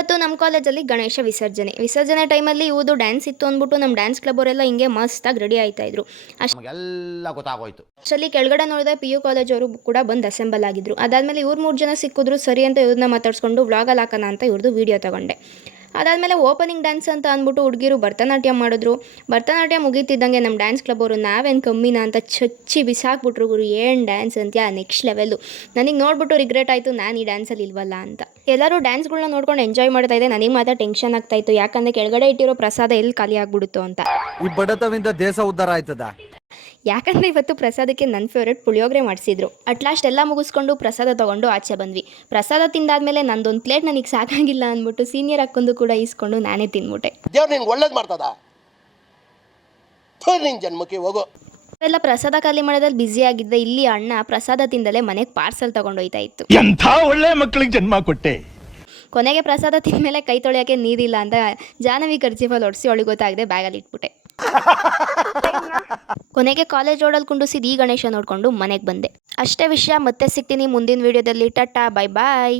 ಅವತ್ತು ನಮ್ಮ ಕಾಲೇಜಲ್ಲಿ ಗಣೇಶ ವಿಸರ್ಜನೆ ಟೈಮಲ್ಲಿ ಇವುದು ಡ್ಯಾನ್ಸ್ ಇತ್ತು ಅಂದ್ಬಿಟ್ಟು ನಮ್ಮ ಡ್ಯಾನ್ಸ್ ಕ್ಲಬ್ ಅವರೆಲ್ಲ ಹಿಂಗೆ ಮಸ್ತಾಗಿ ರೆಡಿ ಆಯ್ತಾ ಇದ್ರು. ನಮಗೆಲ್ಲ ಗೊತ್ತಾಗೋಯ್ತು. ಅಷ್ಟರಲ್ಲಿ ಕೆಳಗಡೆ ನೋಡಿದ್ರೆ PU ಕಾಲೇಜ್ ಅವರು ಕೂಡ ಬಂದು ಅಸೆಂಬಲ್ ಆಗಿದ್ರು. ಅದಾದಮೇಲೆ ಇವ್ರು 3 ಜನ ಸಿಕ್ಕಿದ್ರು, ಸರಿ ಅಂತ ಇವ್ರನ್ನ ಮಾತಾಡ್ಸ್ಕೊಂಡು ವ್ಲಾಗಲ್ಲಿ ಹಾಕೋಣ ಅಂತ ಇವ್ರದ್ದು ವೀಡಿಯೋ ತಗೊಂಡೆ. ಅದಾದಮೇಲೆ ಓಪನಿಂಗ್ ಡ್ಯಾನ್ಸ್ ಅಂತ ಅಂದ್ಬಿಟ್ಟು ಹುಡುಗಿರು ಭರತನಾಟ್ಯ ಮಾಡಿದ್ರು. ಭರತನಾಟ್ಯ ಮುಗೀತಿದ್ದಂಗೆ ನಮ್ಮ ಡ್ಯಾನ್ಸ್ ಕ್ಲಬ್ ಅವರು ನಾವೇನು ಕಮ್ಮಿನ ಅಂತ ಚಚ್ಚಿ ಬಿಸಾಕ್ಬಿಟ್ರು ಗುರು. ಏನು ಡ್ಯಾನ್ಸ್ ಅಂತ್ಯಾ, ನೆಕ್ಸ್ಟ್ ಲೆವೆಲ್ಲು. ನನಗೆ ನೋಡ್ಬಿಟ್ಟು ರಿಗ್ರೆಟ್ ಆಯಿತು, ನಾನು ಈ ಡ್ಯಾನ್ಸಲ್ಲಿ ಇಲ್ವಲ್ಲ ಅಂತ. ಎಲ್ಲರೂ ಡ್ಯಾನ್ಸ್ಗಳನ್ನ ನೋಡ್ಕೊಂಡು ಎಂಜಾಯ್ ಮಾಡ್ತಾ ಇದೆ. ನನಗೆ ಮಾತ್ರ ಟೆನ್ಷನ್ ಆಗ್ತಾಯಿತ್ತು, ಯಾಕಂದರೆ ಕೆಳಗಡೆ ಇಟ್ಟಿರೋ ಪ್ರಸಾದ ಎಲ್ಲಿ ಖಾಲಿ ಆಗ್ಬಿಡುತ್ತೋ ಅಂತ. ಈ ಬಡತವಿಂದ ದೇಶ ಉದ್ಧಾರ ಆಯ್ತದ. ಯಾಕಂದರೆ ಇವತ್ತು ಪ್ರಸಾದಕ್ಕೆ ನನ್ನ ಫೇವ್ರೇಟ್ ಪುಳಿಯೋಗರೆ ಮಾಡಿಸಿದ್ರು. ಅಟ್ಲಾಸ್ಟ್ ಎಲ್ಲ ಮುಗಿಸ್ಕೊಂಡು ಪ್ರಸಾದ ತೊಗೊಂಡು ಆಚೆ ಬಂದ್ವಿ. ಪ್ರಸಾದ ತಿಂದಾದ್ಮೇಲೆ ನಂದೊಂದು ಪ್ಲೇಟ್ ನನಗೆ ಸಾಕಾಗಿಲ್ಲ ಅಂದ್ಬಿಟ್ಟು ಸೀನಿಯರ್ ಅಕ್ಕೊಂದು ಕೂಡ ಇಸ್ಕೊಂಡು ನಾನೇ ತಿಂದ್ಬಿಟ್ಟೆ. ದೇವ್ರು ನಿನ್ಗೆ ಒಳ್ಳೇದು ಮಾಡ್ತದ, ನಿನ್ನ ಜನ್ಮಕ್ಕೆ ಹೋಗೋ. ಎಲ್ಲ ಪ್ರಸಾದ ಖಾಲಿ ಮಾಡೋದ್ರಲ್ಲಿ ಬ್ಯುಸಿ ಆಗಿದ್ದೆ. ಇಲ್ಲಿ ಅಣ್ಣ ಪ್ರಸಾದ ತಿಂದಲೇ ಮನೆಗೆ ಪಾರ್ಸಲ್ ತೊಗೊಂಡೋಯ್ತಾ ಇತ್ತು. ಎಂಥ ಒಳ್ಳೆ ಮಕ್ಕಳಿಗೆ ಜನ್ಮ ಕೊಟ್ಟೆ. ಕೊನೆಗೆ ಪ್ರಸಾದ ತಿಂದಮೇಲೆ ಕೈ ತೊಳೆಯೋಕ್ಕೆ ನೀರಿಲ್ಲ ಅಂತ ಜಾಹ್ನವಿ ಕರ್ಚೀಫಲ್ಲಿ ಹೊಡಿಸಿ ಅವಳಿಗೆ ಗೊತ್ತಾಗದೆ ಬ್ಯಾಗಲ್ಲಿ ಇಟ್ಬಿಟ್ಟೆ. ಕೊನೆಗೆ ಕಾಲೇಜ್ ರೋಡಲ್ಲಿ ಕುಂಡಿಸಿದ ಈ ಗಣೇಶ ನೋಡಿಕೊಂಡು ಮನೆಗೆ ಬಂದೆ. ಅಷ್ಟೇ ವಿಷಯ. ಮತ್ತೆ ಸಿಗ್ತೀನಿ ಮುಂದಿನ ವೀಡಿಯೋದಲ್ಲಿ. ಟಾಟಾ, ಬೈ ಬಾಯ್.